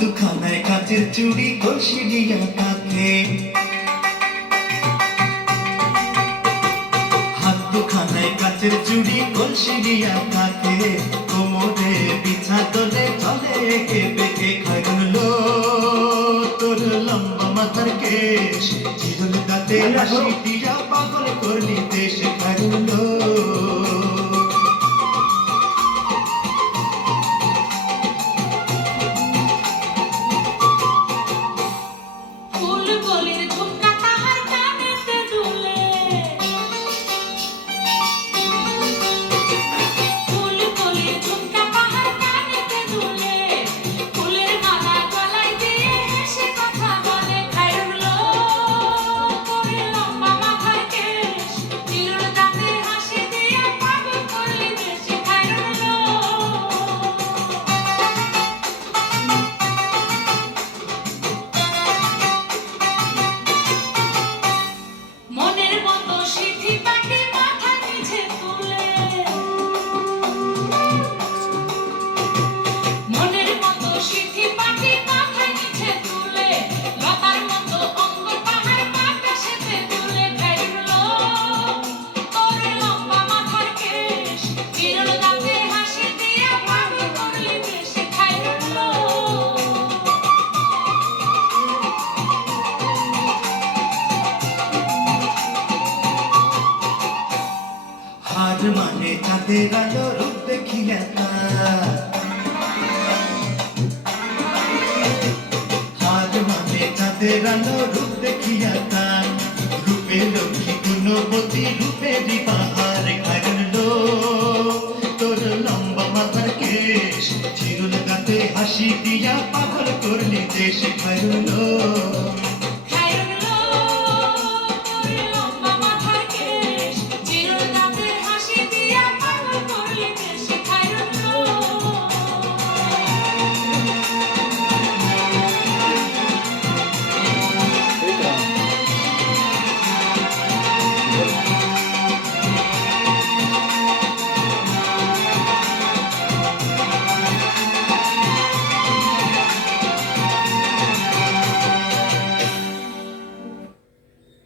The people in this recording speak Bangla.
দুখানায় কাচের চুড়ি কষি দিয়া কাকে, হাত দুখানায় কাচের চুড়ি কষি দিয়া কাকে, কোমরে বিছা তোলে চলে একে বেঁকে। খায়রুল লো তোর লম্বা মাথার কেশ, চিরুল দাঁতে হাসি দিয়া পাগল করলি দেশ। খায়রুল লো মানে চাঁদের আলো রূপ দেখিয়া হার মানে চাঁদের আলো রূপ দেখিয়া তার রূপে লক্ষ্মী গুণবতী রূপেরই পাহাড়। খায়রুল লো তোর লম্বা মাথার কেশ, চিরুল দাঁতে হাসি দিয়া পাগল করলি দেশ। খায়রুল লো